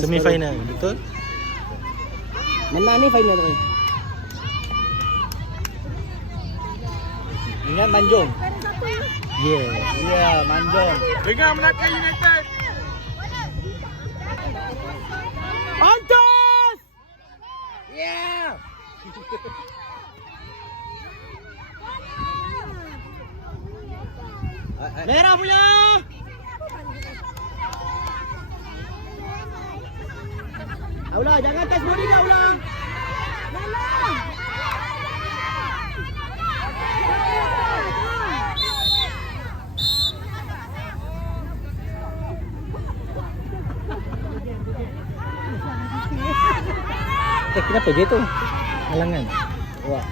Semi-final, betul? Mana ni final tu? Ingat Manjung. Yes. Ya, Manjung. Dengan Melaka United. Pantas! Yeah! Merah punya! Aula, jangan tes body dia, Aula. Kenapa dia tu? Halangan. Wah.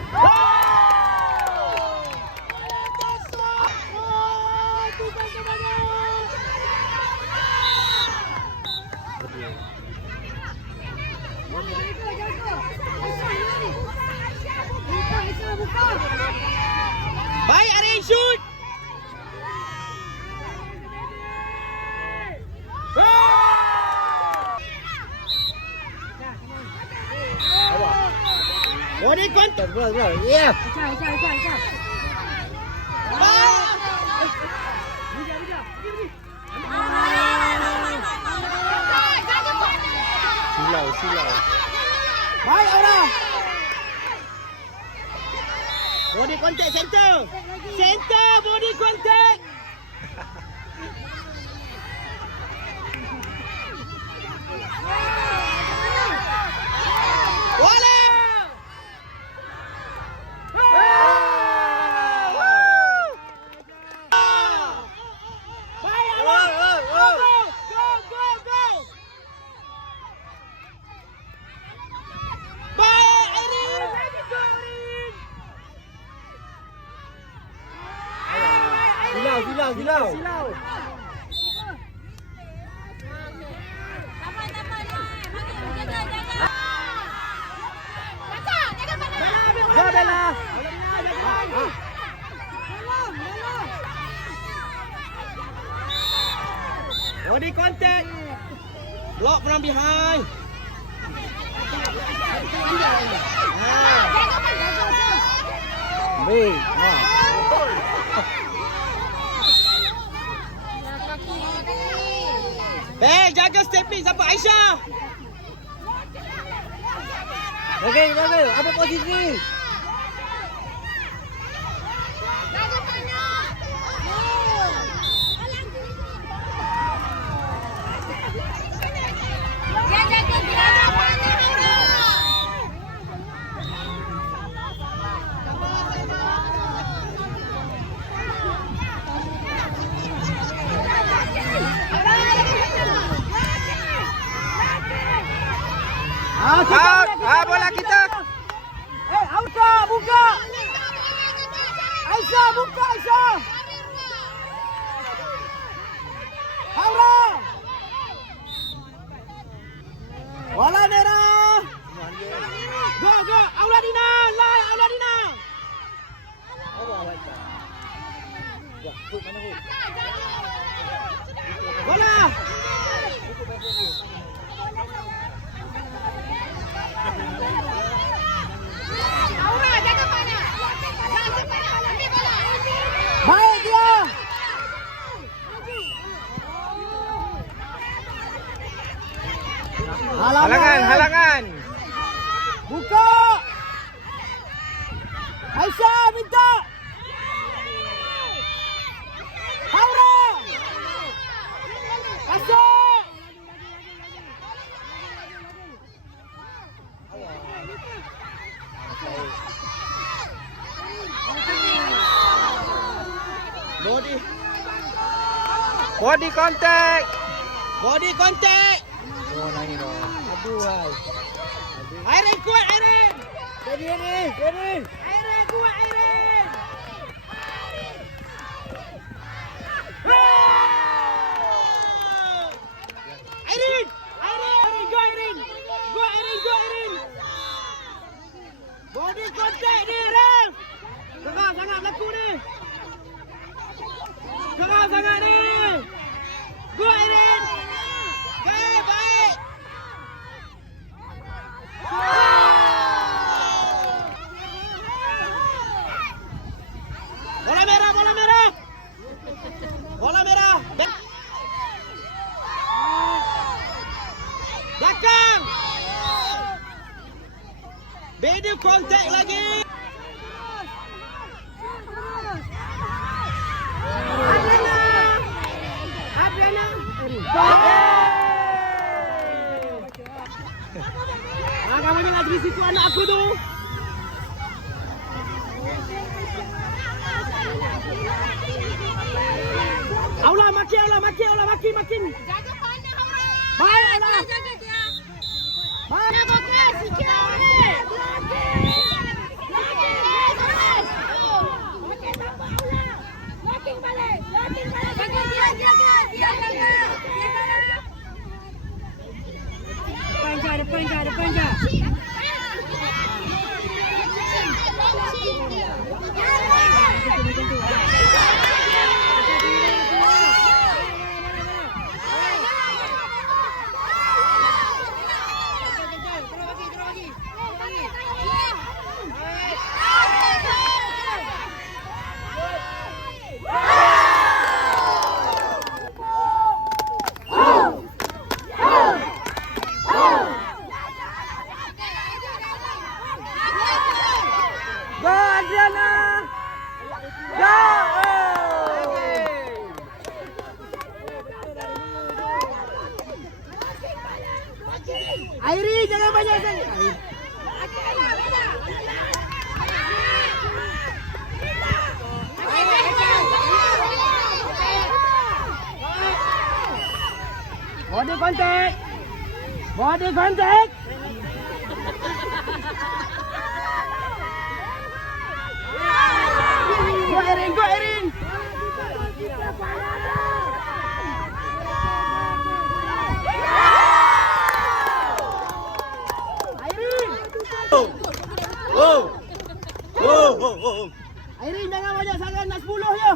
Baik, Arin shoot. Body contact, bro. Yeah. Silau. Baik, orang. Body contact center. Center body contact. Wala. Silau. Go Bella. Body contact. Block from behind. Baik. Bel, jaga stepping sampai Aisyah. Okey, bagus. Apa posisi? Out, bola kita. Aisyah, buka. Aisyah, buka Aisyah. Haura. Bola merah. Go. Auladina, Auladina. Bola. Baik dia. Halangan. Buka. Aisyah minta. Haura. Masuk. Body contact. Oh, nangis dah. Aduh. Airin kuat, Airin. Ready. Airin kuat, Airin. Airin. Go, Airin. Body contact ni, Ref. Sangat laku ni. Sangat ni. Go, Airin. Baik. Video contact lagi. Adriana. Kamu jangan di situ anak aku tu. Aula maki, makin. Jaga pandang Aura. Baik, Aula. Jaga dia. Baik. Nak fokus sikit. Locking balik. Jaga dia. Depan je. Go Adriana. Go. Airi jangan banyak sangat. Body contact. Go Erin. Airin jangan banyak sangat, nak 10 je.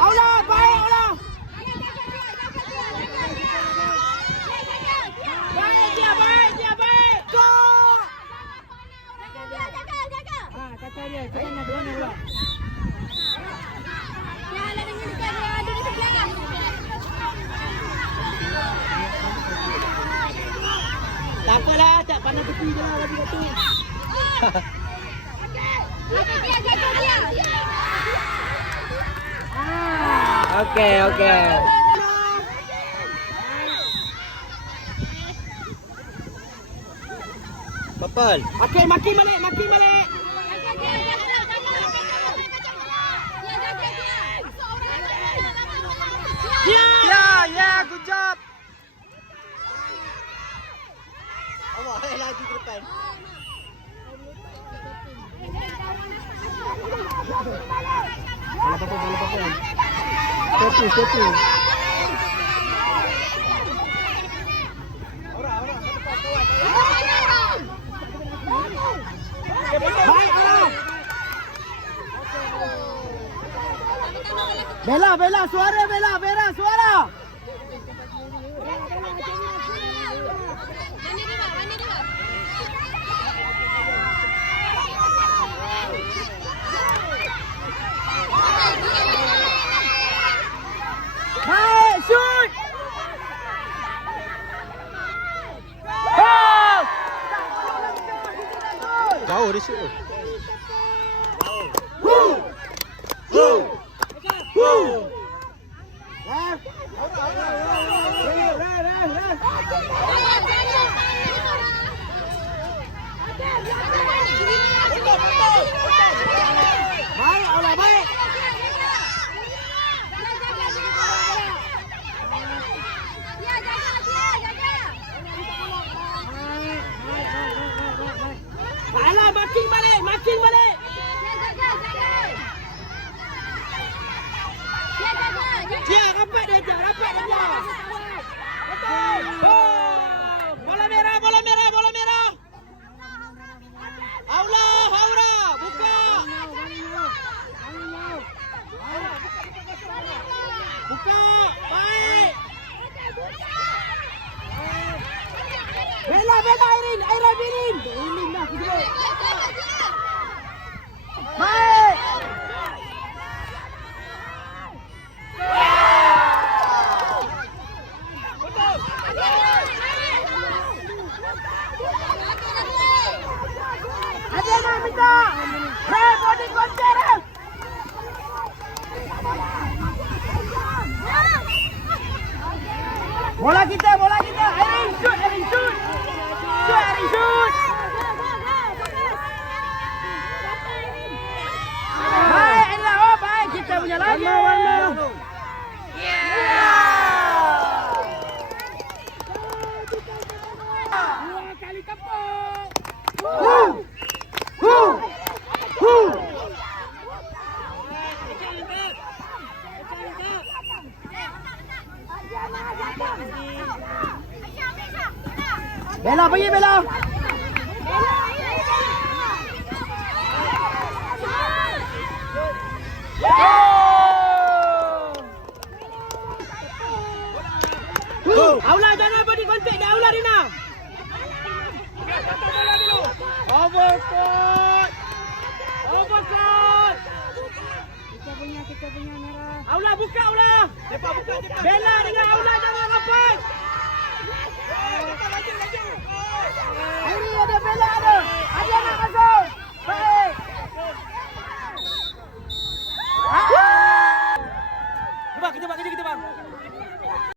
Aula, baik Aula. Baik dia. Go. Kata dia, jangan nak dua pula. Tak apalah, tak pandang tepi je lah bagi tu. Okay. Purple. Okey, makin balik. Yeah, good job. Awak lagi ke depan. Bola apa? Satu. Baik, Aura. Bella, suara Bella, suara. Baik, shoot. Jauh dia shoot tu. Baik, Aula, baik. Alah, makin balik. Dia rapat dia. Bola merah. Aura, buka. Baik. Bella, Airin. Airin dah kedua. Baik. Bola kita. Erin shoot. Erin shoot. Baik, Ella. Oh, baik. Kita punya lagi. Warna. Dua kali tepuk. Bella, pergi Bella. Aula, jangan body contact dia. Aula, Rina. Overcoat. Kita punya merah. Aula, buka Aula. Bella dengan Aula jangan rapat.